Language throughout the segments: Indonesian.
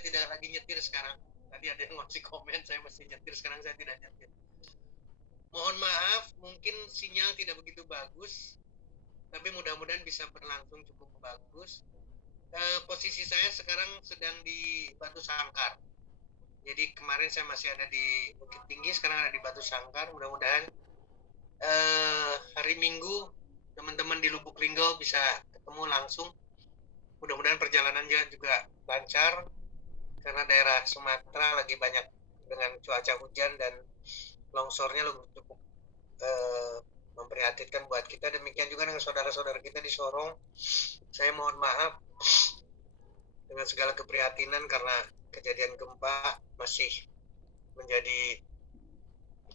saya tidak lagi nyetir sekarang. Tadi ada yang ngasih komen, saya masih nyetir, sekarang saya tidak nyetir. Mohon maaf, mungkin sinyal tidak begitu bagus, tapi mudah-mudahan bisa berlangsung cukup bagus. Posisi saya sekarang sedang di Batu Sangkar. Jadi kemarin saya masih ada di Bukit Tinggi, sekarang ada di Batu Sangkar. Mudah-mudahan hari Minggu teman-teman di Lubuk Linggau bisa ketemu langsung. Mudah-mudahan perjalanannya juga lancar, karena daerah Sumatera lagi banyak dengan cuaca hujan dan longsornya cukup memprihatinkan buat kita. Demikian juga dengan saudara-saudara kita di Sorong. Saya mohon maaf dengan segala keprihatinan karena kejadian gempa masih menjadi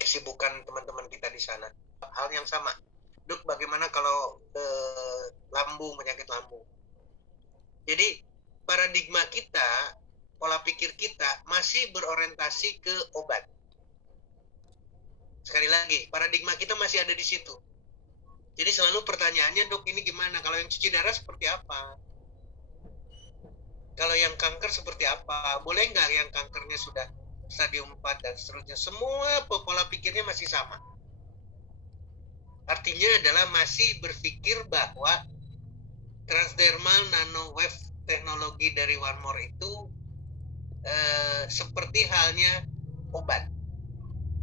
kesibukan teman-teman kita di sana. Hal yang sama, Dok, bagaimana kalau lambung, penyakit lambung? Jadi paradigma kita, pola pikir kita masih berorientasi ke obat. Sekali lagi, paradigma kita masih ada di situ. Jadi selalu pertanyaannya, Dok, ini gimana? Kalau yang cuci darah seperti apa? Kalau yang kanker seperti apa? Boleh nggak yang kankernya sudah stadium 4 dan seterusnya? Semua pola pikirnya masih sama. Artinya adalah masih berpikir bahwa transdermal nanowave teknologi dari One More itu seperti halnya obat.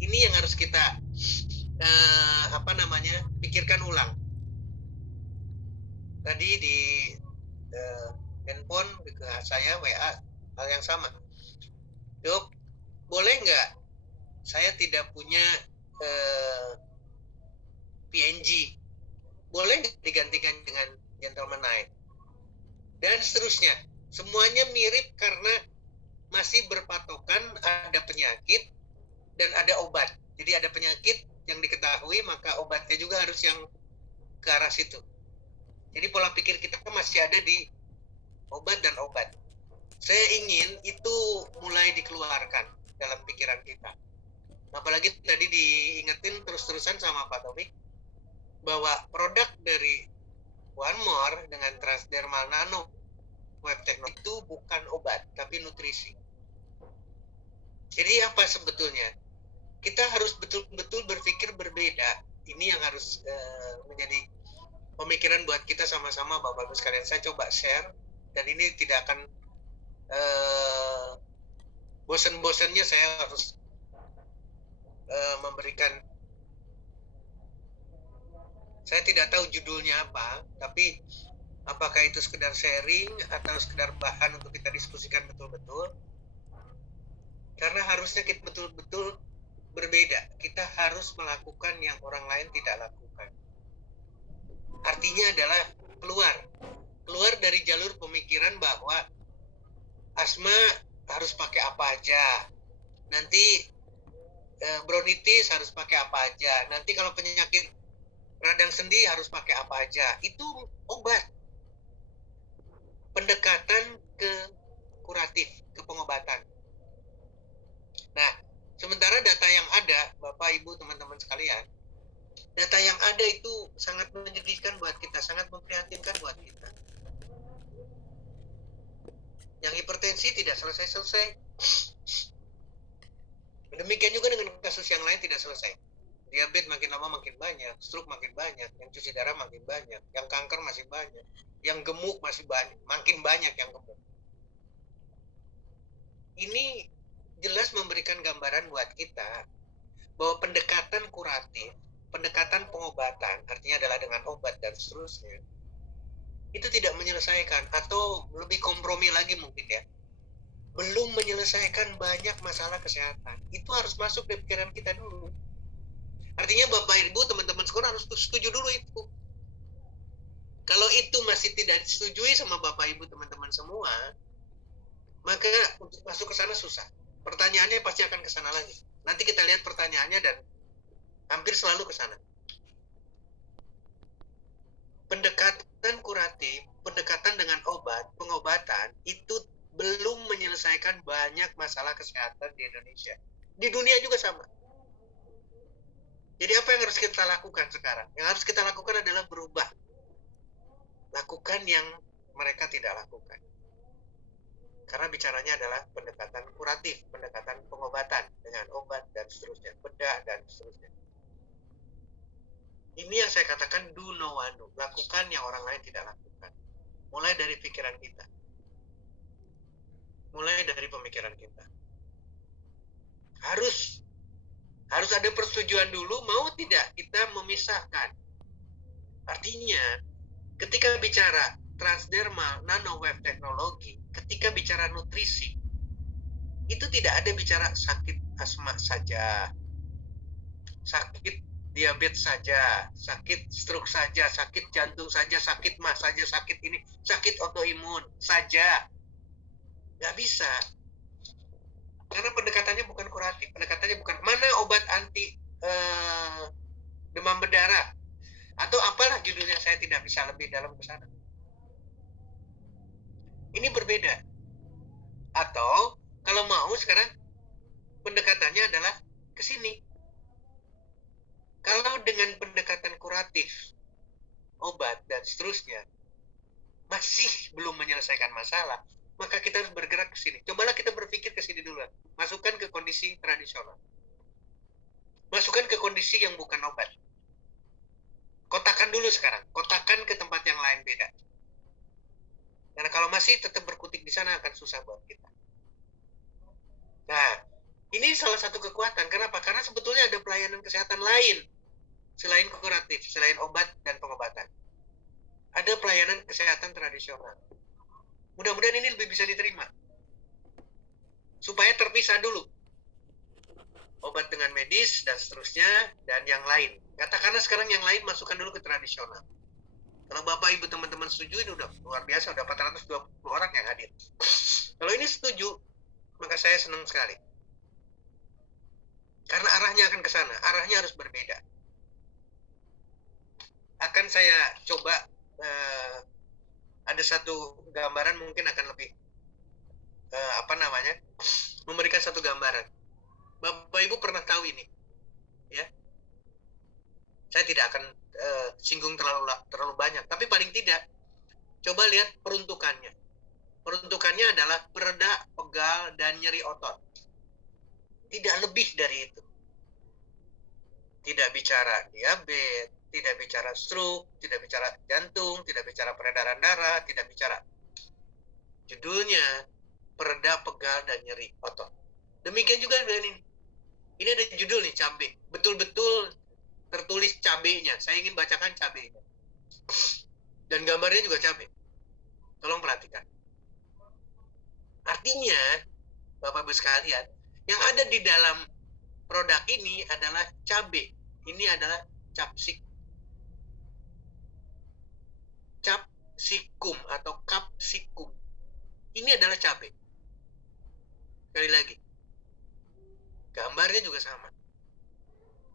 Ini yang harus kita pikirkan ulang. Tadi di handphone ke saya WA hal yang sama. Dok, boleh nggak saya tidak punya PNG? Boleh nggak digantikan dengan Gentleman Night? Dan seterusnya. Semuanya mirip karena masih berpatokan ada penyakit dan ada obat. Jadi ada penyakit yang diketahui, maka obatnya juga harus yang ke arah situ. Jadi pola pikir kita masih ada di obat dan obat. Saya ingin itu mulai dikeluarkan dalam pikiran kita. Apalagi tadi diingetin terus-terusan sama Pak Taufik bahwa produk dari One More dengan transdermal nano web technology itu bukan obat, tapi nutrisi. Jadi apa sebetulnya? Kita harus betul-betul berpikir berbeda. Ini yang harus menjadi pemikiran buat kita sama-sama, Bapak-Ibu sekalian. Saya coba share, dan ini tidak akan bosan-bosannya saya harus memberikan. Saya tidak tahu judulnya apa, tapi apakah itu sekedar sharing atau sekedar bahan untuk kita diskusikan betul-betul. Karena harusnya kita betul-betul berbeda. Kita harus melakukan yang orang lain tidak lakukan. Artinya adalah keluar dari jalur pemikiran bahwa asma harus pakai apa aja. Nanti bronkitis harus pakai apa aja. Nanti kalau penyakit radang sendi harus pakai apa aja. Itu obat. Pendekatan ke kuratif, ke pengobatan. Nah, sementara data yang ada, Bapak, Ibu, teman-teman sekalian, data yang ada itu sangat menyedihkan buat kita, sangat memprihatinkan buat kita. Yang hipertensi tidak selesai-selesai. Demikian juga dengan kasus yang lain tidak selesai. Diabetes makin lama makin banyak, stroke makin banyak, yang cuci darah makin banyak, yang kanker masih banyak, yang gemuk masih banyak, makin banyak yang gemuk. Ini jelas memberikan gambaran buat kita bahwa pendekatan kuratif, pendekatan pengobatan, artinya adalah dengan obat dan seterusnya, itu tidak menyelesaikan, atau lebih kompromi lagi mungkin ya, belum menyelesaikan banyak masalah kesehatan. Itu harus masuk di pikiran kita dulu. Artinya Bapak Ibu, teman-teman sekolah harus setuju dulu itu. Kalau itu masih tidak disetujui sama Bapak Ibu, teman-teman semua, maka untuk masuk ke sana susah. Pertanyaannya pasti akan ke sana lagi. Nanti kita lihat pertanyaannya dan hampir selalu ke sana. Pendekatan kuratif, pendekatan dengan obat, pengobatan, itu belum menyelesaikan banyak masalah kesehatan di Indonesia. Di dunia juga sama. Jadi apa yang harus kita lakukan sekarang? Yang harus kita lakukan adalah berubah. Lakukan yang mereka tidak lakukan. Karena bicaranya adalah pendekatan kuratif, pendekatan pengobatan dengan obat dan seterusnya, bedah dan seterusnya. Ini yang saya katakan do no one do. Lakukan yang orang lain tidak lakukan. Mulai dari pikiran kita. Mulai dari pemikiran kita. Harus ada persetujuan dulu, mau tidak kita memisahkan. Artinya, ketika bicara transdermal nanowave teknologi, ketika bicara nutrisi, itu tidak ada bicara sakit asma saja, sakit diabetes saja, sakit stroke saja, sakit jantung saja, sakit mah saja, sakit ini, sakit autoimun saja. Nggak bisa. Karena pendekatannya bukan kuratif, pendekatannya bukan mana obat anti demam berdarah atau apalah judulnya, saya tidak bisa lebih dalam ke sana. Ini berbeda. Atau kalau mau sekarang pendekatannya adalah ke sini. Kalau dengan pendekatan kuratif, obat dan seterusnya masih belum menyelesaikan masalah, maka kita harus bergerak ke sini. Cobalah kita berpikir ke sini dulu. Masukkan ke kondisi tradisional. Masukkan ke kondisi yang bukan obat. Kotakan dulu sekarang. Kotakan ke tempat yang lain beda. Karena kalau masih tetap berkutik di sana akan susah buat kita. Nah, ini salah satu kekuatan. Kenapa? Karena sebetulnya ada pelayanan kesehatan lain selain kuratif, selain obat dan pengobatan. Ada pelayanan kesehatan tradisional. Mudah-mudahan ini lebih bisa diterima. Supaya terpisah dulu. Obat dengan medis dan seterusnya dan yang lain. Katakanlah sekarang yang lain masukkan dulu ke tradisional. Kalau Bapak Ibu teman-teman setuju, ini udah luar biasa, udah 420 orang yang hadir. Kalau ini setuju, maka saya senang sekali. Karena arahnya akan ke sana, arahnya harus berbeda. Akan saya coba ada satu gambaran mungkin akan lebih memberikan satu gambaran. Bapak Ibu pernah tahu ini, ya? Saya tidak akan singgung terlalu banyak, tapi paling tidak coba lihat peruntukannya. Peruntukannya adalah pereda, pegal, dan nyeri otot. Tidak lebih dari itu. Tidak bicara diabetes, tidak bicara stroke, tidak bicara jantung, tidak bicara peredaran darah, tidak bicara. Judulnya pereda, pegal, dan nyeri otot. Demikian juga dengan ini. Ini ada judul nih, cabai. Betul-betul tertulis cabenya. Saya ingin bacakan cabenya. Dan gambarnya juga cabai. Tolong perhatikan. Artinya, Bapak Ibu sekalian, yang ada di dalam produk ini adalah cabai. Ini adalah capsicum atau capsicum. Ini adalah cabai. Sekali lagi, gambarnya juga sama.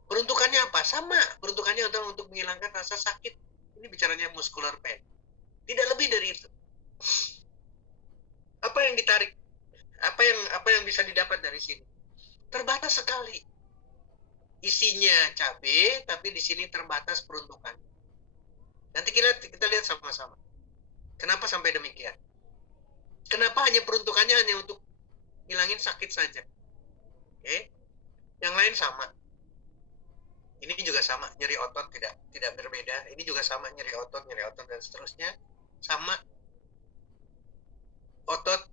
Peruntukannya apa? Sama. Peruntukannya untuk menghilangkan rasa sakit. Ini bicaranya muscular pain. Tidak lebih dari itu. Apa yang ditarik? Apa yang bisa didapat dari sini? Terbatas sekali. Isinya cabai, tapi di sini terbatas peruntukan. Nanti kita lihat sama-sama. Kenapa sampai demikian? Kenapa hanya peruntukannya hanya untuk ngilangin sakit saja? Oke. Yang lain sama. Ini juga sama, nyeri otot tidak berbeda. Ini juga sama, nyeri otot dan seterusnya. Sama. Otot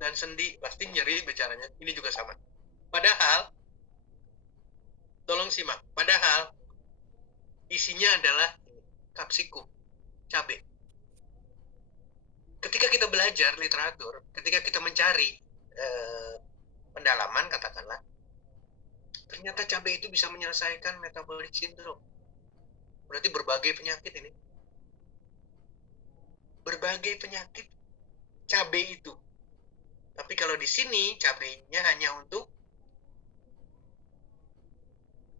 dan sendi pasti nyeri bicaranya. Ini juga sama. Padahal, tolong simak. Padahal isinya adalah capsicum, cabai. Ketika kita belajar literatur, ketika kita mencari pendalaman katakanlah, ternyata cabai itu bisa menyelesaikan metabolic syndrome. Berarti berbagai penyakit ini. Berbagai penyakit cabai itu. Tapi kalau di sini cabainya hanya untuk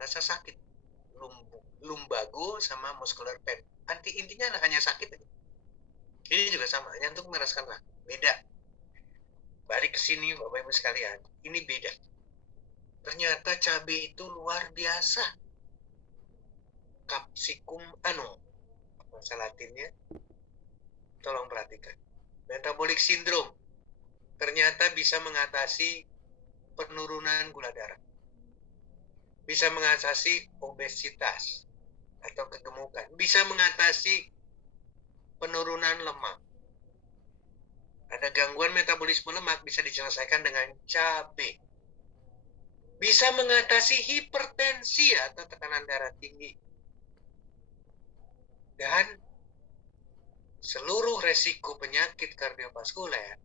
rasa sakit, lumbago sama muscular pain. Intinya hanya sakit aja. Ini juga sama, hanya untuk merasakan lah. Beda. Balik ke sini Bapak Ibu sekalian, ini beda. Ternyata cabai itu luar biasa. Capsicum bahasa Latinnya. Tolong perhatikan. Metabolic syndrome. ternyata bisa mengatasi penurunan gula darah, bisa mengatasi obesitas atau kegemukan, bisa mengatasi penurunan lemak. Ada gangguan metabolisme lemak bisa diselesaikan dengan cabai. Bisa mengatasi hipertensi atau tekanan darah tinggi. Dan seluruh resiko penyakit kardiovaskuler,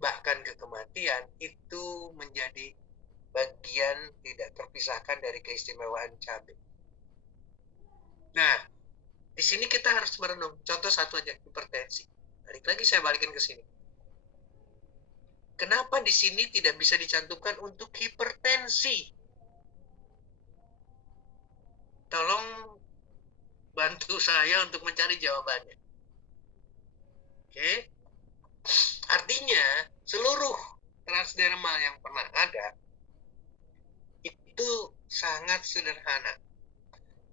bahkan ke kematian, itu menjadi bagian tidak terpisahkan dari keistimewaan cabai. Nah, di sini kita harus merenung. Contoh satu aja, hipertensi. Balik lagi saya balikin ke sini. Kenapa di sini tidak bisa dicantumkan untuk hipertensi? Tolong bantu saya untuk mencari jawabannya. Oke? Artinya, seluruh transdermal yang pernah ada, itu sangat sederhana.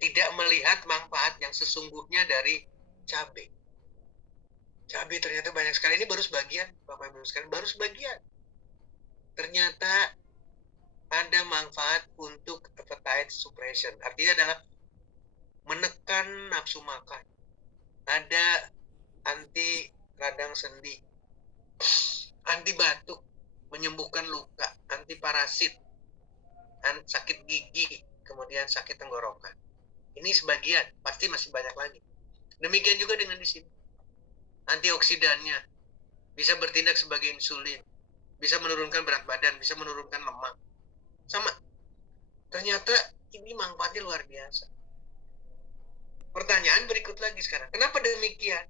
Tidak melihat manfaat yang sesungguhnya dari cabai. Cabai ternyata banyak sekali. Ini baru sebagian, Bapak Ibu sekalian, baru sebagian. Ternyata ada manfaat untuk appetite suppression. Artinya adalah menekan nafsu makan. Ada anti radang sendi, anti batuk, menyembuhkan luka, anti parasit, sakit gigi, kemudian sakit tenggorokan. Ini sebagian, pasti masih banyak lagi. Demikian juga dengan di sini. Antioksidannya bisa bertindak sebagai insulin, bisa menurunkan berat badan, bisa menurunkan lemak. Sama. Ternyata ini manfaatnya luar biasa. Pertanyaan berikut lagi sekarang. Kenapa demikian?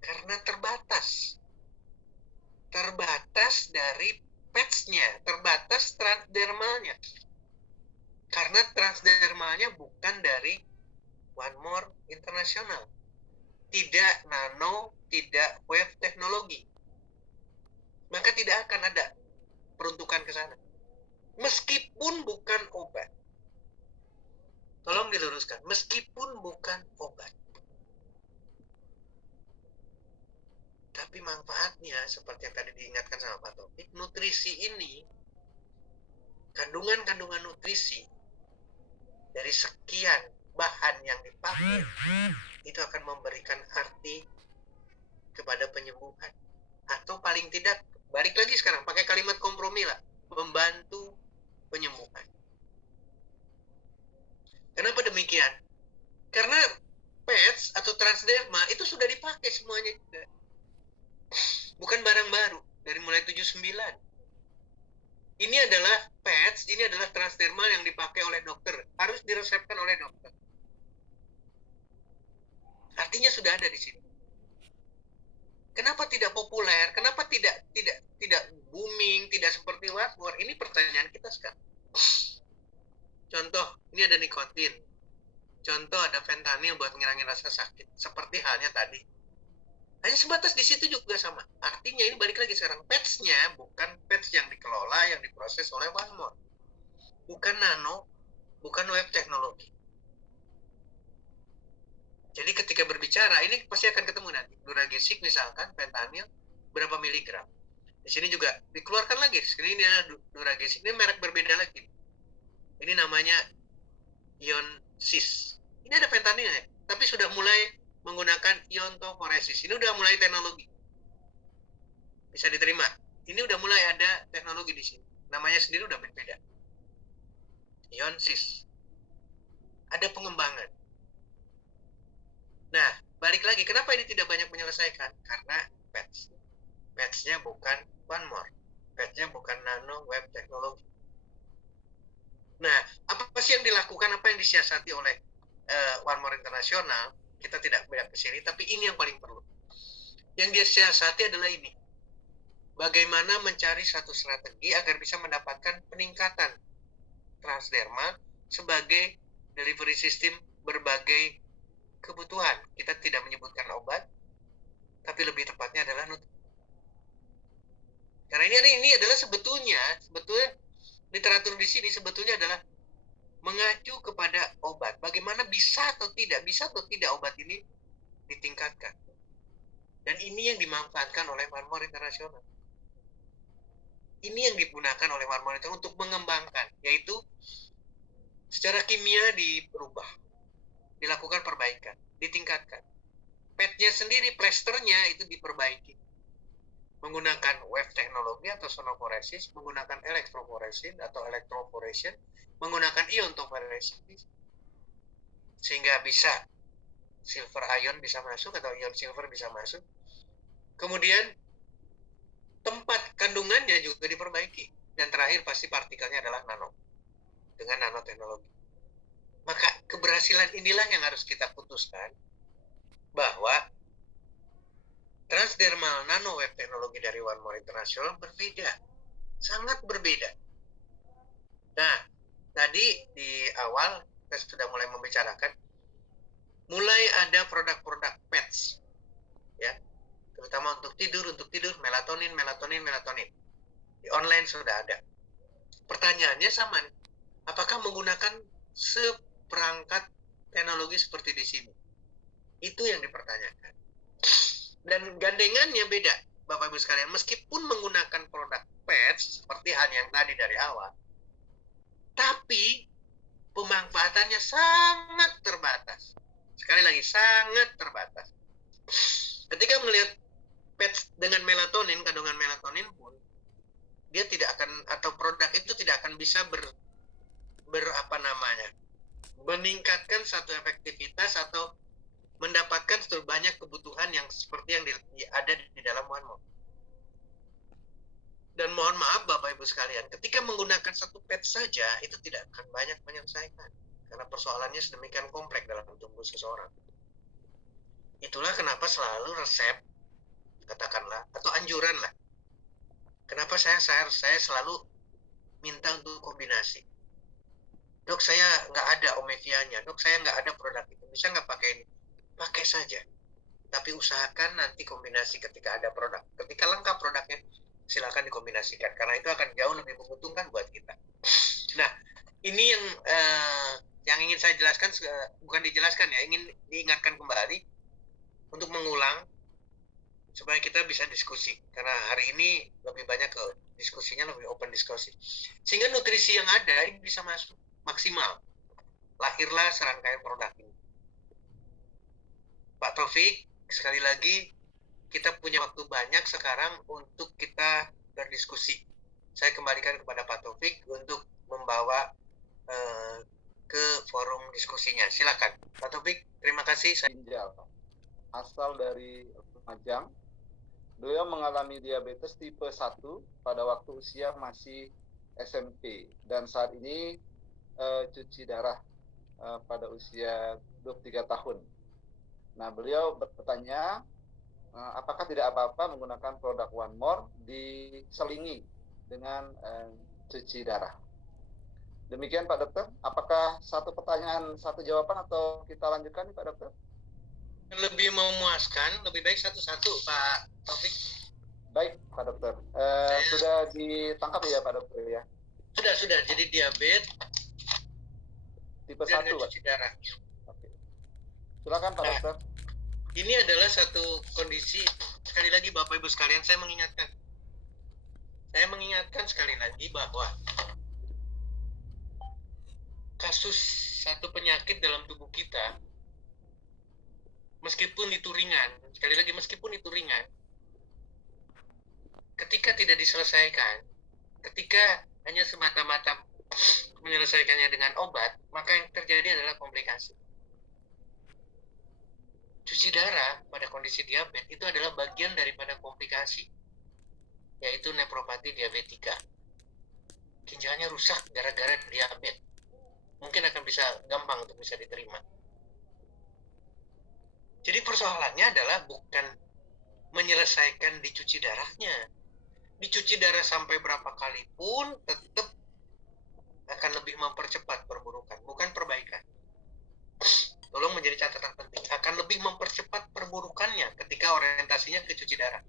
Karena terbatas. Terbatas dari patch-nya, terbatas transdermalnya. Karena transdermalnya bukan dari One More International. Tidak nano, tidak wave teknologi. Maka tidak akan ada peruntukan ke sana. Meskipun bukan obat. Tolong diluruskan, meskipun bukan obat. Tapi manfaatnya, seperti yang tadi diingatkan sama Pak Taufik, nutrisi ini, kandungan-kandungan nutrisi dari sekian bahan yang dipakai, itu akan memberikan arti kepada penyembuhan. Atau paling tidak, balik lagi sekarang, pakai kalimat kompromi lah, membantu penyembuhan. Kenapa demikian? Karena patch atau transderma itu sudah dipakai semuanya juga. Bukan barang baru dari mulai 79. Ini adalah patch, ini adalah transdermal yang dipakai oleh dokter, harus diresepkan oleh dokter. Artinya sudah ada di sini. Kenapa tidak populer? Kenapa tidak booming, tidak seperti Watmore? Ini pertanyaan kita sekarang. Contoh, ini ada nikotin. Contoh ada fentanyl buat ngilangin rasa sakit. Seperti halnya tadi. Hanya sebatas di situ juga sama. Artinya ini balik lagi sekarang. Patch-nya bukan patch yang dikelola, yang diproses oleh One-More. Bukan nano, bukan web teknologi. Jadi ketika berbicara, ini pasti akan ketemu nanti. Duragesic misalkan, fentanyl, berapa miligram. Di sini juga dikeluarkan lagi. Ini Duragesic, ini merek berbeda lagi. Ini namanya ion cis. Ini ada fentanylnya, tapi sudah mulai menggunakan iontoforesis. Ini udah mulai teknologi. Bisa diterima. Ini udah mulai ada teknologi di sini. Namanya sendiri udah berbeda. Ion cis. Ada pengembangan. Nah, balik lagi. Kenapa ini tidak banyak menyelesaikan? Karena patch. Patch-nya bukan One-More. Patch-nya bukan nano web teknologi. Nah, apa sih yang dilakukan, apa yang disiasati oleh One-More International? Kita tidak banyak ke sini, tapi ini yang paling perlu. Yang dia siasati adalah ini. Bagaimana mencari satu strategi agar bisa mendapatkan peningkatan transdermal sebagai delivery system berbagai kebutuhan. Kita tidak menyebutkan obat, tapi lebih tepatnya adalah nutrisi. Karena ini adalah sebetulnya literatur di sini sebetulnya adalah mengacu kepada obat. Bagaimana bisa atau tidak obat ini ditingkatkan. Dan ini yang dimanfaatkan oleh One More International. Ini yang digunakan oleh One Monitor untuk mengembangkan, yaitu secara kimia diubah, dilakukan perbaikan, ditingkatkan. Padnya sendiri, plasternya itu diperbaiki menggunakan wave teknologi atau sonoforesis, menggunakan elektroforesis atau electroporation, menggunakan iontophoresis, sehingga bisa silver ion bisa masuk atau ion silver bisa masuk. Kemudian tempat kandungannya juga diperbaiki. Dan terakhir pasti partikelnya adalah nano, dengan nanoteknologi. Maka keberhasilan inilah yang harus kita putuskan, bahwa transdermal nanowave teknologi dari One More International berbeda, sangat berbeda. Nah, tadi di awal kita sudah mulai membicarakan, mulai ada produk-produk PETS, ya, terutama untuk tidur, melatonin. Di online sudah ada. Pertanyaannya sama nih, apakah menggunakan seperangkat teknologi seperti di sini? Itu yang dipertanyakan. Dan gandengannya beda, Bapak Ibu sekalian. Meskipun menggunakan produk PETS, seperti hal yang tadi dari awal, tapi pemanfaatannya sangat terbatas. Sekali lagi, sangat terbatas. Ketika melihat PETS dengan melatonin, kandungan melatonin pun, dia tidak akan, atau produk itu tidak akan bisa meningkatkan satu efektivitas atau mendapatkan banyak kebutuhan yang seperti yang ada di dalam One More. Dan mohon maaf Bapak Ibu sekalian, ketika menggunakan satu PET saja, itu tidak akan banyak menyelesaikan. Karena persoalannya sedemikian kompleks dalam tubuh seseorang. Itulah kenapa selalu resep, katakanlah, atau anjuran lah. Kenapa saya selalu minta untuk kombinasi. Dok, saya nggak ada Omevia-nya. Dok, saya nggak ada produk itu. Bisa nggak pakai ini? Pakai saja. Tapi usahakan nanti kombinasi ketika ada produk. Ketika lengkap produknya, silakan dikombinasikan. Karena itu akan jauh lebih menguntungkan buat kita. Nah, ini yang ingin saya jelaskan, bukan dijelaskan ya, ingin diingatkan kembali untuk mengulang supaya kita bisa diskusi. Karena hari ini lebih banyak ke diskusinya, lebih open diskusi. Sehingga nutrisi yang ada ini bisa masuk maksimal. Lahirlah serangkaian produk ini. Pak Taufik, sekali lagi kita punya waktu banyak sekarang untuk kita berdiskusi. Saya kembalikan kepada Pak Taufik untuk membawa ke forum diskusinya. Silakan, Pak Taufik. Terima kasih. Ginjal asal dari Lumajang. Beliau mengalami diabetes tipe 1 pada waktu usia masih SMP dan saat ini cuci darah pada usia 23 tahun. Nah, beliau bertanya apakah tidak apa-apa menggunakan produk One More diselingi dengan cuci darah. Demikian Pak Dokter, apakah satu pertanyaan satu jawaban atau kita lanjutkan nih Pak Dokter? Lebih memuaskan, lebih baik satu-satu Pak Taufik. Baik Pak Dokter, sudah ditangkap ya Pak Dokter ya? Sudah, jadi diabetes tipe 1 Pak? cuci darah. Oke. Silakan Pak Dokter. Ini adalah satu kondisi, sekali lagi Bapak Ibu sekalian, saya mengingatkan sekali lagi bahwa kasus satu penyakit dalam tubuh kita, meskipun itu ringan, ketika tidak diselesaikan, ketika hanya semata-mata menyelesaikannya dengan obat, maka yang terjadi adalah komplikasi. Cuci darah pada kondisi diabetes itu adalah bagian daripada komplikasi, yaitu nefropati diabetika. Ginjalnya rusak gara-gara diabetes. Mungkin akan bisa gampang untuk bisa diterima. Jadi persoalannya adalah bukan menyelesaikan dicuci darahnya. Dicuci darah sampai berapa kali pun tetap akan lebih mempercepat perburukan, bukan perbaikan. Tolong menjadi catatan penting, akan lebih mempercepat perburukannya ketika orientasinya ke cuci darah.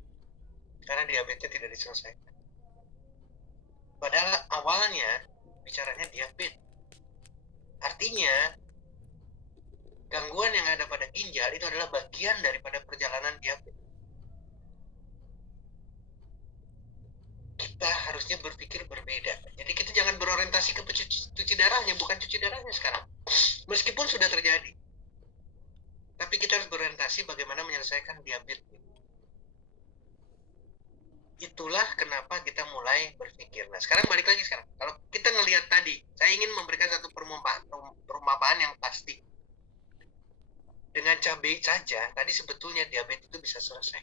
Karena diabetes tidak diselesaikan. Padahal awalnya bicaranya diabetes. Artinya gangguan yang ada pada ginjal itu adalah bagian daripada perjalanan diabetes. kita harusnya berpikir berbeda. Jadi kita jangan berorientasi ke cuci darahnya, bukan cuci darahnya sekarang. Meskipun sudah terjadi. Tapi kita harus berorientasi bagaimana menyelesaikan diabetes. Itulah kenapa kita mulai berpikir. Nah, sekarang balik lagi sekarang. Kalau kita ngelihat tadi, saya ingin memberikan satu perumpamaan yang pasti. Dengan cabai saja, tadi sebetulnya diabetes itu bisa selesai.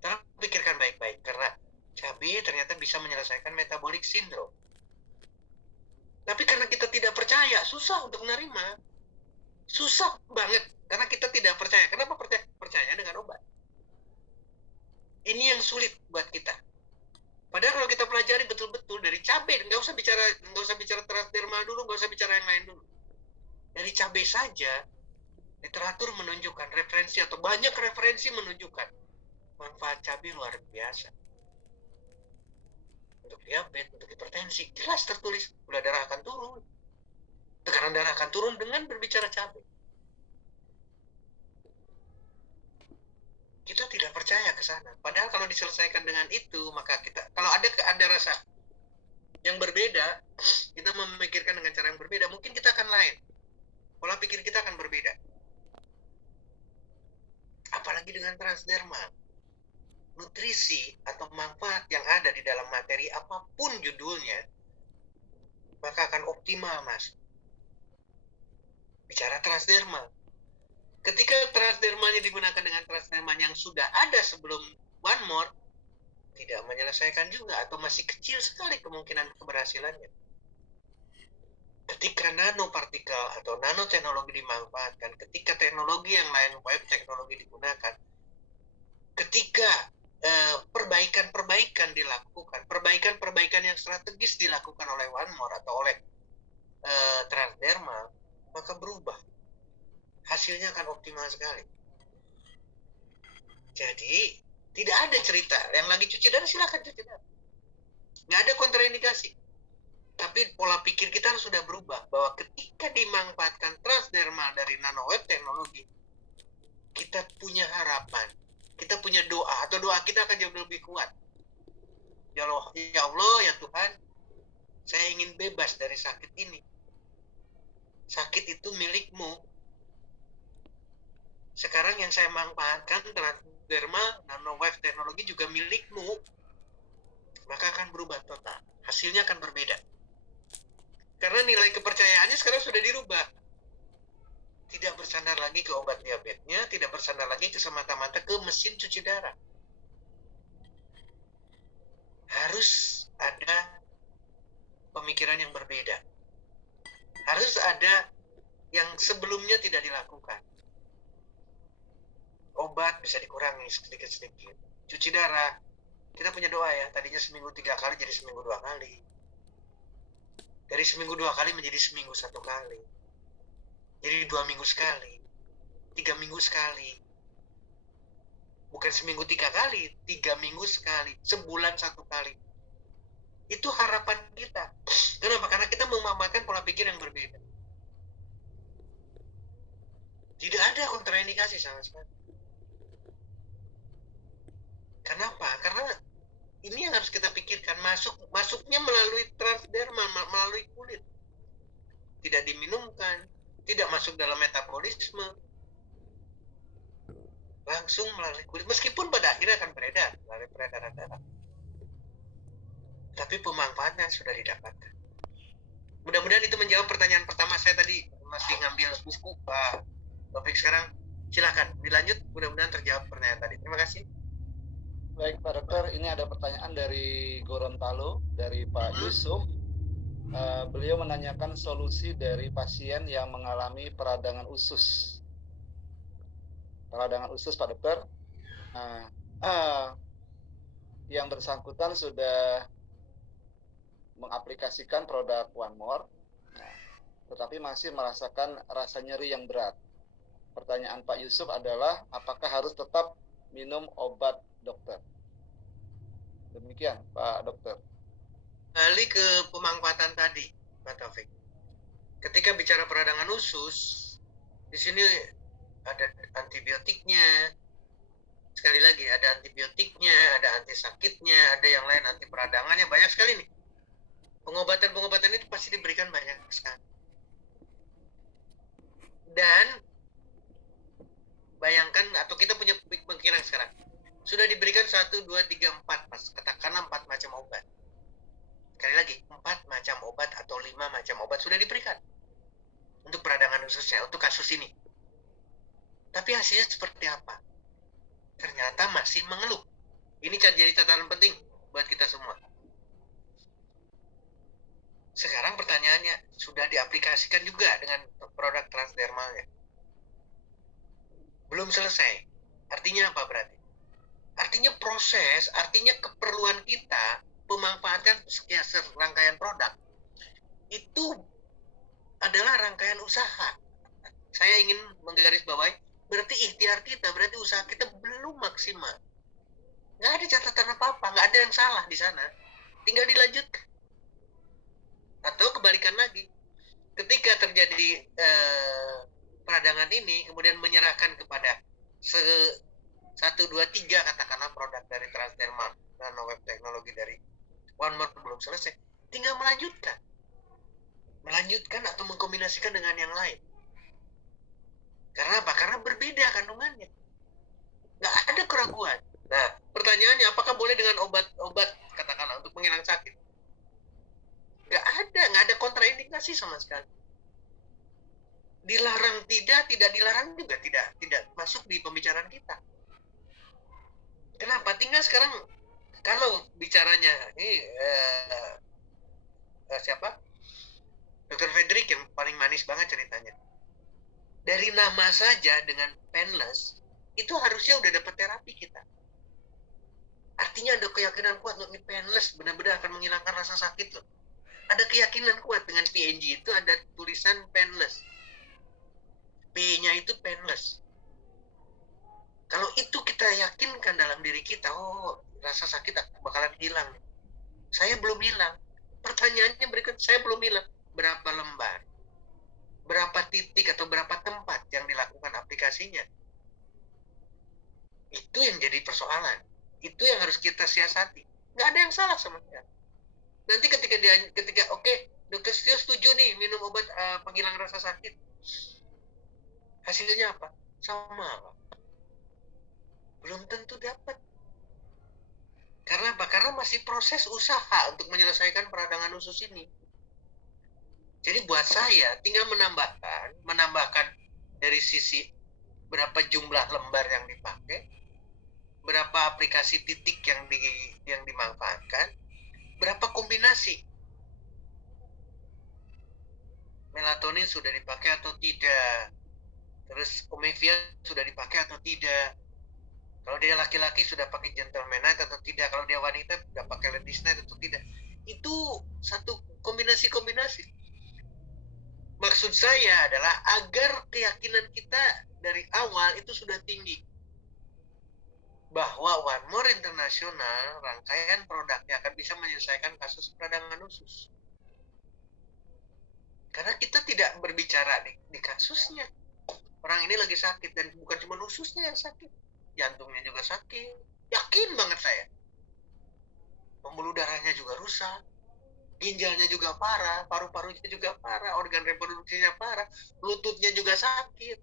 Tapi pikirkan baik-baik, karena cabai ternyata bisa menyelesaikan metabolic syndrome. Tapi karena kita tidak percaya, susah untuk menerima. Susah banget, karena kita tidak percaya. Kenapa percaya? Percaya dengan obat. Ini yang sulit buat kita. Padahal kalau kita pelajari betul-betul dari cabai, nggak usah bicara transdermal dulu, nggak usah bicara yang lain dulu. Dari cabai saja, literatur menunjukkan referensi atau banyak referensi menunjukkan manfaat cabai luar biasa. Untuk diabetes, untuk hipertensi, jelas tertulis gula darah akan turun, tekanan darah akan turun dengan berbicara cabai. Kita tidak percaya ke sana. Padahal kalau diselesaikan dengan itu, maka kita, kalau ada rasa yang berbeda, kita memikirkan dengan cara yang berbeda, mungkin kita akan lain. Pola pikir kita akan berbeda. Apalagi dengan transdermal. Nutrisi atau manfaat yang ada di dalam materi apapun judulnya, maka akan optimal, Mas. Bicara transdermal. Ketika transdermalnya digunakan dengan transdermal yang sudah ada sebelum One More, tidak menyelesaikan juga atau masih kecil sekali kemungkinan keberhasilannya. Ketika nanopartikel atau nanoteknologi dimanfaatkan, ketika teknologi yang lain, web teknologi digunakan, ketika perbaikan-perbaikan dilakukan, perbaikan-perbaikan yang strategis dilakukan oleh One More atau oleh transdermal, maka berubah. Hasilnya akan optimal sekali. Jadi, tidak ada cerita. Yang lagi cuci darah, silakan cuci darah. Nggak ada kontraindikasi. Tapi pola pikir kita harus sudah berubah. Bahwa ketika dimanfaatkan transdermal dari nanoweb teknologi, kita punya harapan. Kita punya doa. Atau doa kita akan jauh lebih kuat. Ya Allah, ya Tuhan, saya ingin bebas dari sakit ini. Sakit itu milikmu. Sekarang yang saya manfaatkan transdermal nanowave teknologi juga milikmu, maka akan berubah total. Hasilnya akan berbeda. Karena nilai kepercayaannya sekarang sudah dirubah. Tidak bersandar lagi ke obat diabetesnya, tidak bersandar lagi ke semata-mata ke mesin cuci darah. Harus ada pemikiran yang berbeda. Harus ada yang sebelumnya tidak dilakukan. Obat bisa dikurangi sedikit-sedikit. Cuci darah, kita punya doa ya, tadinya seminggu 3 kali jadi seminggu 2 kali. Dari seminggu 2 kali menjadi seminggu 1 kali. Jadi 2 minggu sekali, 3 minggu sekali. Bukan seminggu 3 kali, 3 minggu sekali, sebulan 1 kali. Itu harapan kita. Kenapa? Karena kita memamerkan pola pikir yang berbeda. Tidak ada kontraindikasi sama sekali. Kenapa? Karena ini yang harus kita pikirkan. Masuknya melalui transdermal, melalui kulit. Tidak diminumkan, tidak masuk dalam metabolisme. Langsung melalui kulit. Meskipun pada akhirnya akan beredar melalui peredaran darah. Tapi pemanfaatnya sudah didapatkan. Mudah-mudahan itu menjawab pertanyaan pertama saya tadi. Masih ngambil buku Pak Taufik sekarang. Silakan dilanjut, mudah-mudahan terjawab pertanyaan tadi. Terima kasih. Baik Pak Dokter, ini ada pertanyaan dari Gorontalo, dari Pak Yusuf. Beliau menanyakan solusi dari pasien yang mengalami peradangan usus. Peradangan usus Pak Dokter. Yang bersangkutan sudah mengaplikasikan produk One More, tetapi masih merasakan rasa nyeri yang berat. Pertanyaan Pak Yusuf adalah, apakah harus tetap minum obat dokter? Demikian Pak Dokter. Kembali ke pemanfaatan tadi, Pak Taufik. Ketika bicara peradangan usus, di sini ada antibiotiknya, Sekali lagi, ada antibiotiknya, ada anti sakitnya, ada yang lain anti peradangannya, banyak sekali nih. Pengobatan-pengobatan itu pasti diberikan banyak sekali. Dan bayangkan, atau kita punya pikiran sekarang, sudah diberikan 1, 2, 3, 4, katakanlah 4 macam obat. Sekali lagi, 4 macam obat atau 5 macam obat sudah diberikan untuk peradangan khususnya, untuk kasus ini. Tapi hasilnya seperti apa? Ternyata masih mengeluh. Ini jadi catatan penting buat kita semua. Sekarang pertanyaannya, sudah diaplikasikan juga dengan produk transdermalnya? Belum selesai. Artinya apa berarti? Artinya proses, artinya keperluan kita memanfaatkan sekian rangkaian produk itu adalah rangkaian usaha. Saya ingin menggarisbawahi, berarti ikhtiar kita, berarti usaha kita belum maksimal. Nggak ada catatan apa-apa, nggak ada yang salah di sana. Tinggal dilanjutkan. Atau kebalikan lagi, ketika terjadi peradangan ini, kemudian menyerahkan kepada 1, 2, 3 katakanlah produk dari Transdermal dan web teknologi dari OneMore belum selesai, tinggal melanjutkan atau mengkombinasikan dengan yang lain. Karena apa? Karena berbeda kandungannya, nggak ada keraguan. Nah, pertanyaannya, apakah boleh dengan obat katakanlah untuk menghilang sakit? Nggak ada kontraindikasi sama sekali. Dilarang tidak dilarang juga tidak masuk di pembicaraan kita. Kenapa? Tinggal sekarang kalau bicaranya ini siapa? Dr. Frederick yang paling manis banget ceritanya. Dari nama saja dengan painless itu harusnya udah dapat terapi kita. Artinya ada keyakinan kuat loh, ini painless benar-benar akan menghilangkan rasa sakit loh. Ada keyakinan kuat dengan PNG itu ada tulisan painless. P-nya itu painless. Kalau itu kita yakinkan dalam diri kita, oh rasa sakit bakalan hilang. Saya belum hilang. Pertanyaannya berikut, saya belum hilang. Berapa lembar? Berapa titik atau berapa tempat yang dilakukan aplikasinya? Itu yang jadi persoalan. Itu yang harus kita siasati. Nggak ada yang salah sama sekali. Nanti ketika oke, dokter setuju nih minum obat penghilang rasa sakit. Hasilnya apa? Sama apa? Belum tentu dapat. Karena apa? Karena masih proses usaha untuk menyelesaikan peradangan usus ini. Jadi buat saya tinggal menambahkan dari sisi berapa jumlah lembar yang dipakai, berapa aplikasi titik yang dimanfaatkan, berapa kombinasi. Melatonin sudah dipakai atau tidak, terus Omevia sudah dipakai atau tidak. Kalau dia laki-laki sudah pakai gentlemanite atau tidak, kalau dia wanita sudah pakai ladies night atau tidak. Itu satu kombinasi-kombinasi. Maksud saya adalah agar keyakinan kita dari awal itu sudah tinggi. Bahwa OneMore International, rangkaian produknya akan bisa menyelesaikan kasus peradangan usus. Karena kita tidak berbicara di kasusnya. Orang ini lagi sakit, dan bukan cuma ususnya yang sakit. Jantungnya juga sakit. Yakin banget saya. Pembuluh darahnya juga rusak. Ginjalnya juga parah, paru-parunya juga parah, organ reproduksinya parah, lututnya juga sakit.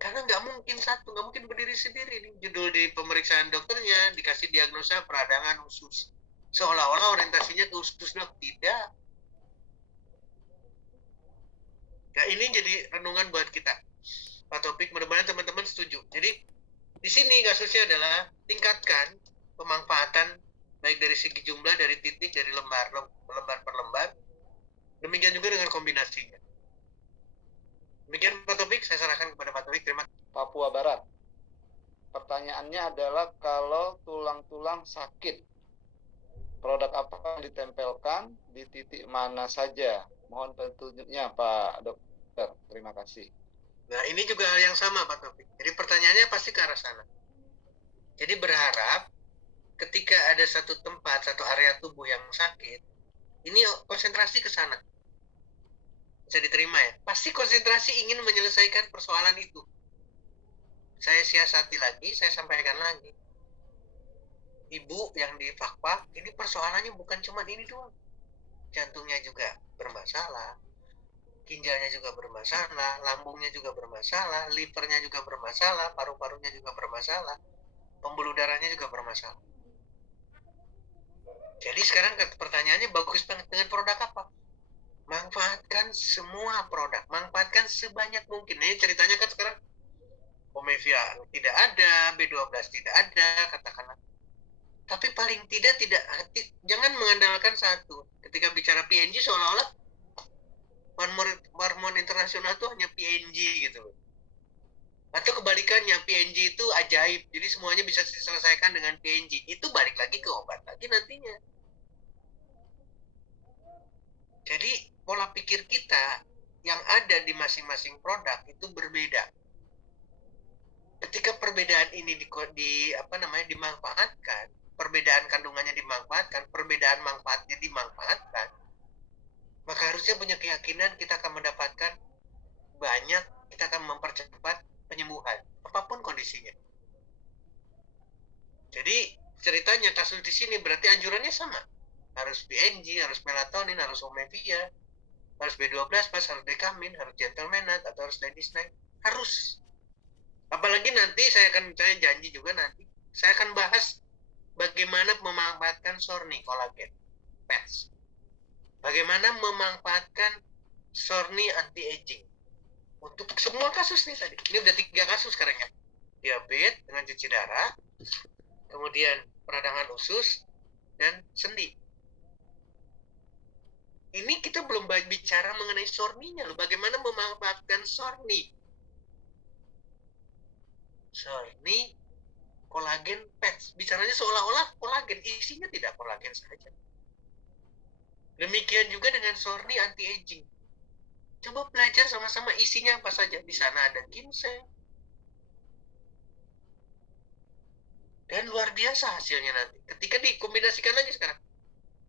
Karena nggak mungkin berdiri sendiri nih. Judul di pemeriksaan dokternya dikasih diagnosa peradangan usus. Seolah-olah orientasinya ke usus dok. Tidak. Ya, ini jadi renungan buat kita. Pak Topik, mudah-mudahan teman-teman setuju. Jadi di sini kasusnya adalah tingkatkan pemanfaatan baik dari segi jumlah, dari titik, dari lembar per lembar. Demikian juga dengan kombinasinya. Demikian Pak Topik, saya serahkan kepada Pak Topik. Terima kasih. Papua Barat. Pertanyaannya adalah kalau tulang-tulang sakit, produk apa yang ditempelkan di titik mana saja? Mohon petunjuknya Pak Dokter. Terima kasih. Nah, ini juga hal yang sama Pak Topik. Jadi pertanyaannya pasti ke arah sana. Jadi berharap ketika ada satu tempat, satu area tubuh yang sakit, ini konsentrasi ke sana. Bisa diterima ya? Pasti konsentrasi ingin menyelesaikan persoalan itu. saya siasati lagi, saya sampaikan lagi. Ibu yang di Fakfak, ini persoalannya bukan cuma ini doang. Jantungnya juga bermasalah, ginjalnya juga bermasalah, lambungnya juga bermasalah, livernya juga bermasalah, paru-parunya juga bermasalah, pembuluh darahnya juga bermasalah. Jadi sekarang pertanyaannya bagus banget, dengan produk apa? Manfaatkan semua produk, manfaatkan sebanyak mungkin. Nah, ini ceritanya kan sekarang Omevia tidak ada, B12 tidak ada, katakanlah. Tapi paling tidak jangan mengandalkan satu. Ketika bicara PNG seolah-olah hormon internasional itu hanya PNG gitu loh. Atau kebalikannya, PNG itu ajaib. Jadi semuanya bisa diselesaikan dengan PNG. Itu balik lagi ke obat lagi nantinya. Jadi pola pikir kita yang ada di masing-masing produk itu berbeda. Ketika perbedaan ini dimanfaatkan, perbedaan kandungannya dimanfaatkan, perbedaan manfaatnya dimanfaatkan, maka harusnya punya keyakinan kita akan mendapatkan banyak, kita akan mempercepat penyembuhan, apapun kondisinya. Jadi ceritanya kasus di sini berarti anjurannya sama. Harus PNG, harus melatonin, harus Omevia, harus B12, harus Dekamin, harus Gentlemanate, atau harus Ladies Night. Harus. Apalagi nanti saya janji juga nanti, saya akan bahas bagaimana memanfaatkan Sorni kolagen patch. Bagaimana memanfaatkan Sorni anti-aging. Untuk semua kasus nih tadi. Ini udah 3 kasus sekarang ya. Diabetes dengan cuci darah, kemudian peradangan usus, dan sendi. Ini kita belum bicara mengenai Sorninya loh. Bagaimana memanfaatkan Sorni. Sorni kolagen patch. Bicaranya seolah-olah kolagen. Isinya tidak kolagen saja. Demikian juga dengan Sorni anti-aging. Coba belajar sama-sama isinya apa saja. Di sana ada ginseng. Dan luar biasa hasilnya nanti. Ketika dikombinasikan lagi sekarang.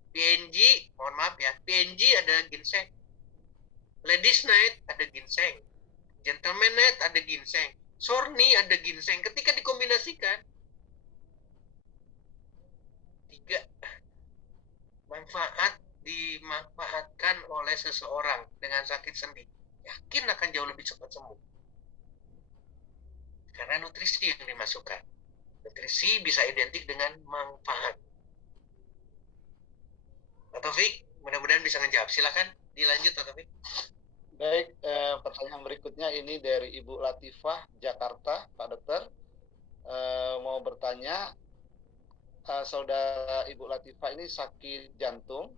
PNG, mohon maaf ya, PNG ada ginseng. Ladies Night ada ginseng. Gentleman Night ada ginseng. Sorni ada ginseng. Ketika dikombinasikan, 3 manfaat dimanfaatkan oleh seseorang dengan sakit sendi. Yakin akan jauh lebih cepat sembuh. Karena nutrisi yang dimasukkan. Nutrisi bisa identik dengan manfaat. Pak Taufik, mudah-mudahan bisa menjawab. Silakan dilanjut Pak Taufik. Baik, pertanyaan berikutnya ini dari Ibu Latifah, Jakarta, Pak Dokter. Mau bertanya, saudara Ibu Latifah ini sakit jantung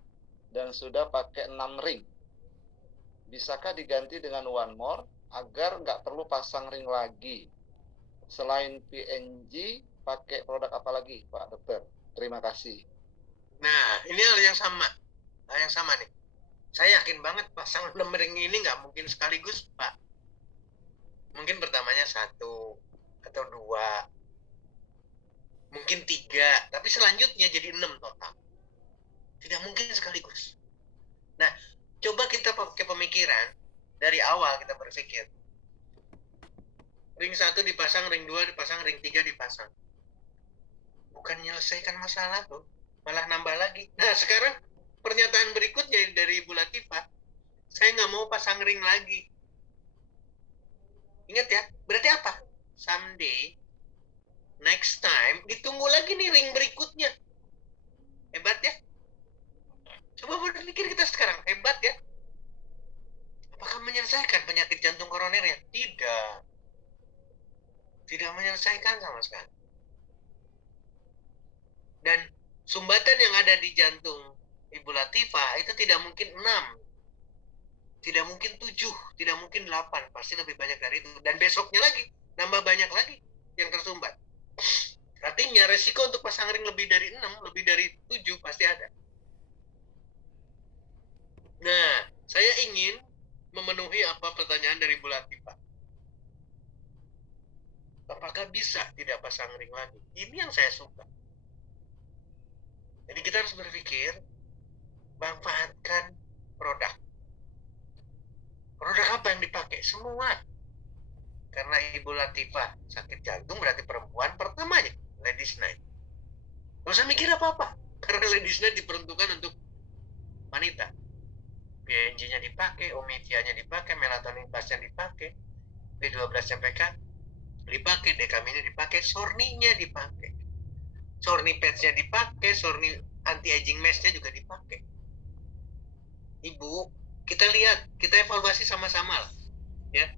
dan sudah pakai 6 ring. Bisakah diganti dengan one more agar nggak perlu pasang ring lagi? Selain PNG, pakai produk apa lagi, Pak Dokter? Terima kasih. Nah, ini hal yang sama. Hal yang sama nih. Saya yakin banget pasang 6 ring ini nggak mungkin sekaligus, Pak. Mungkin pertamanya 1 atau 2. Mungkin 3. Tapi selanjutnya jadi 6 total. Tidak mungkin sekaligus. Nah, coba kita pakai pemikiran. Dari awal kita berpikir. Ring 1 dipasang, ring 2 dipasang, ring 3 dipasang. Bukan menyelesaikan masalah tuh. Malah nambah lagi. Nah, sekarang pernyataan berikutnya dari Ibu Latifah. Saya nggak mau pasang ring lagi. Ingat ya, berarti apa? Someday, next time, ditunggu lagi nih ring berikutnya. Hebat ya? Coba berpikir kita sekarang, hebat ya? Apakah menyelesaikan penyakit jantung koronernya? Tidak. Tidak menyelesaikan sama sekali. Dan sumbatan yang ada di jantung Ibu Latifah itu tidak mungkin 6. Tidak mungkin 7, tidak mungkin 8, pasti lebih banyak dari itu. Dan besoknya lagi, nambah banyak lagi yang tersumbat. Artinya resiko untuk pasang ring lebih dari 6, lebih dari 7 pasti ada. Nah, saya ingin memenuhi apa pertanyaan dari Bu Latifah. Apakah bisa tidak pasang ring lagi? Ini yang saya suka. Jadi kita harus berpikir, manfaatkan produk. Produk apa yang dipakai? Semua. Karena karena Ibu Latifah sakit jantung berarti perempuan pertamanya Ladies Night. Nggak usah mikir apa-apa, karena Ladies Night diperuntukkan untuk wanita. PNG-nya dipakai, Omethia-nya dipakai, melatonin plus-nya dipakai, B12-CPK dipakai, Decamin-nya dipakai, Sorni-nya dipakai, Sorni Pads-nya dipakai, Sorni anti-aging mask-nya juga dipakai. Ibu, kita lihat, kita evaluasi sama-sama lah, ya.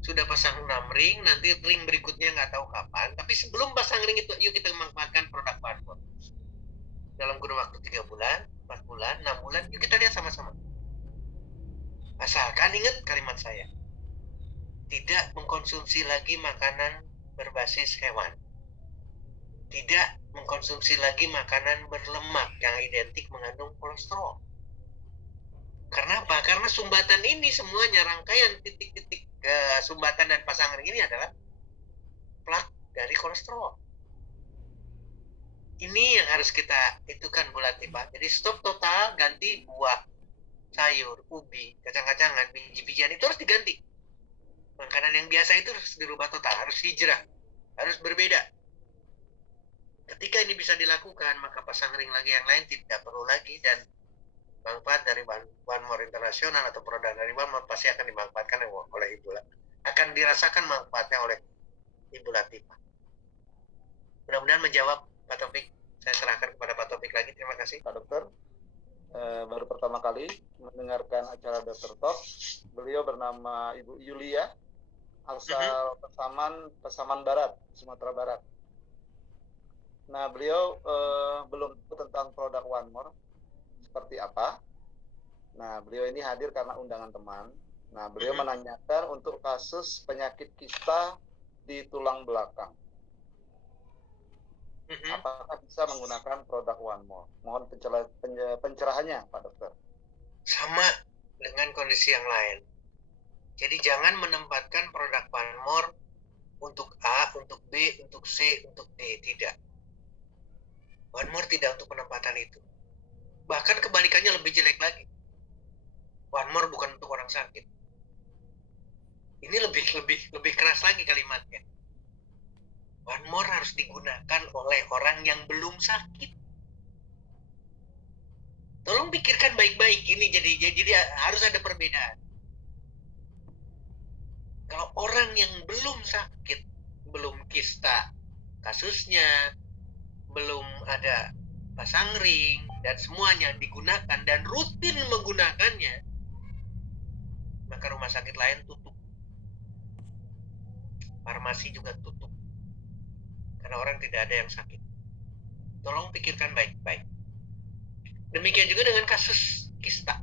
Sudah pasang 6 ring, nanti ring berikutnya nggak tahu kapan, tapi sebelum pasang ring itu, yuk kita manfaatkan produk OneMore. Dalam kurun waktu 3 bulan, 4 bulan, 6 bulan, yuk kita lihat sama-sama. Asalkan ingat kalimat saya, tidak mengkonsumsi lagi makanan berbasis hewan. Tidak mengkonsumsi lagi makanan berlemak yang identik mengandung kolesterol. Karena apa? Karena sumbatan ini semuanya, rangkaian titik-titik sumbatan dan pasang ring ini adalah plak dari kolesterol. Ini yang harus kita itukan Bu Latifah. Jadi stop total, ganti buah, sayur, ubi, kacang-kacangan, biji-bijian itu harus diganti. Makanan yang biasa itu harus dirubah total, harus hijrah, harus berbeda. Ketika ini bisa dilakukan, maka pasang ring lagi yang lain tidak perlu lagi, dan manfaat dari OneMore Internasional atau produk dari OneMore pasti akan dimanfaatkan oleh Ibu, akan dirasakan manfaatnya oleh Ibu Latifah. Mudah-mudahan menjawab Pak Taufik. Saya serahkan kepada Pak Taufik lagi. Terima kasih. Pak Dokter, baru pertama kali mendengarkan acara Dokter Talk. Beliau bernama Ibu Yulia, asal Pasaman Barat, Sumatera Barat. Nah, beliau belum tahu tentang produk OneMore seperti apa. Nah, beliau ini hadir karena undangan teman. Nah, beliau menanyakan untuk kasus penyakit kista di tulang belakang. Apakah bisa menggunakan produk OneMore? Mohon pencerahannya, Pak Dokter. Sama dengan kondisi yang lain. Jadi jangan menempatkan produk OneMore untuk A, untuk B, untuk C, untuk D. Tidak. OneMore tidak untuk penempatan itu. Bahkan kebalikannya lebih jelek lagi. OneMore bukan untuk orang sakit. Ini lebih keras lagi kalimatnya. OneMore harus digunakan oleh orang yang belum sakit. Tolong pikirkan baik-baik. Ini jadi harus ada perbedaan. Kalau orang yang belum sakit, belum kista kasusnya, belum ada pasang ring, dan semuanya digunakan dan rutin menggunakannya, maka rumah sakit lain tutup. Farmasi juga tutup. Karena orang tidak ada yang sakit. Tolong pikirkan baik-baik. Demikian juga dengan kasus kista.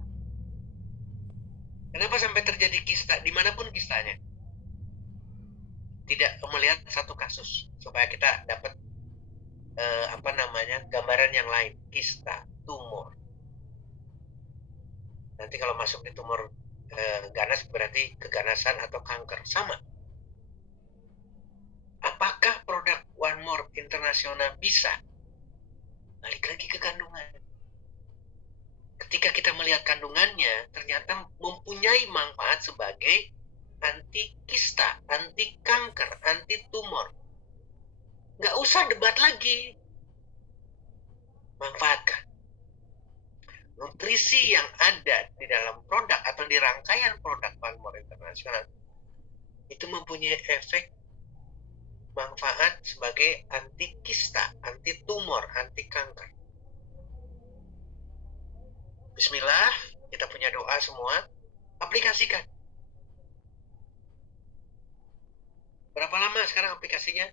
Kenapa sampai terjadi kista? Dimanapun kistanya. Tidak melihat satu kasus. Supaya kita dapat gambaran yang lain. Kista, tumor. Nanti kalau masuk di tumor ganas berarti keganasan atau kanker. Sama. Apakah produk OneMore Internasional bisa? Balik lagi ke kandungan. Ketika kita melihat kandungannya, ternyata mempunyai manfaat sebagai anti kista, anti kanker, anti tumor. Nggak usah debat lagi. Manfaatkan. Nutrisi yang ada di dalam produk atau di rangkaian produk OneMore Internasional itu mempunyai efek manfaat sebagai anti kista, anti tumor, anti kanker. Bismillah, kita punya doa semua, aplikasikan. Berapa lama sekarang aplikasinya?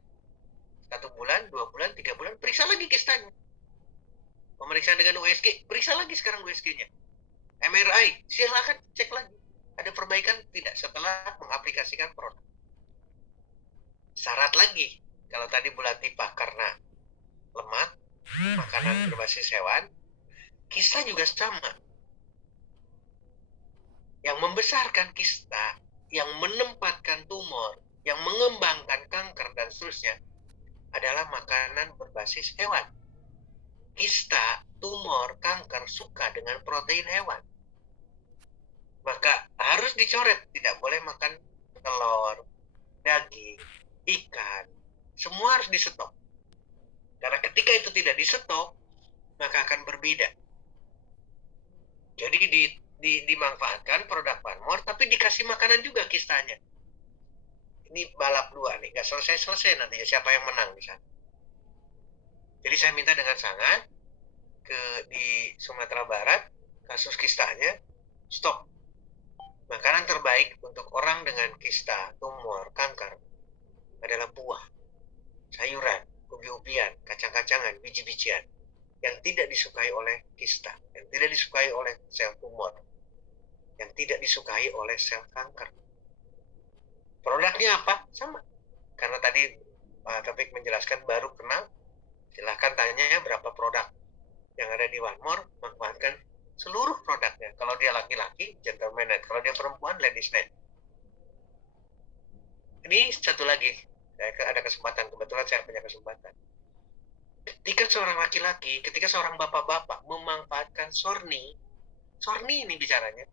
1 bulan, 2 bulan, 3 bulan, periksa lagi kistanya. Pemeriksaan dengan USG, periksa lagi sekarang USG-nya. MRI, silakan cek lagi. Ada perbaikan tidak setelah mengaplikasikan produk. Syarat lagi, kalau tadi Bu Latifah karena lemak, makanan berbasis hewan, kista juga sama. Yang membesarkan kista, yang menempatkan tumor, yang mengembangkan kanker dan seterusnya adalah makanan berbasis hewan. Kista, tumor, kanker suka dengan protein hewan. Maka harus dicoret, tidak boleh makan telur, daging, ikan, semua harus di-stop. Karena ketika itu tidak di-stop, maka akan berbeda. Jadi dimanfaatkan produk Vanmor, tapi dikasih makanan juga kistanya. Ini balap dua nih, nggak selesai-selesai nantinya siapa yang menang di sana. Jadi saya minta dengan sangat di Sumatera Barat, kasus kistanya, stop. Makanan terbaik untuk orang dengan kista, tumor, kanker adalah buah, sayuran, ubi-ubian, kacang-kacangan, biji-bijian yang tidak disukai oleh kista, yang tidak disukai oleh sel tumor, yang tidak disukai oleh sel kanker. Produknya apa? Sama. Karena tadi Pak Taufik menjelaskan baru kenal, silahkan tanya berapa produk yang ada di Vanmor, manfaatkan seluruh produknya. Kalau dia laki-laki, gentleman net. Kalau dia perempuan, ladies net. Ini satu lagi, saya ada kesempatan, kebetulan saya punya kesempatan. Ketika seorang laki-laki, ketika seorang bapak-bapak memanfaatkan Sorni ini bicaranya,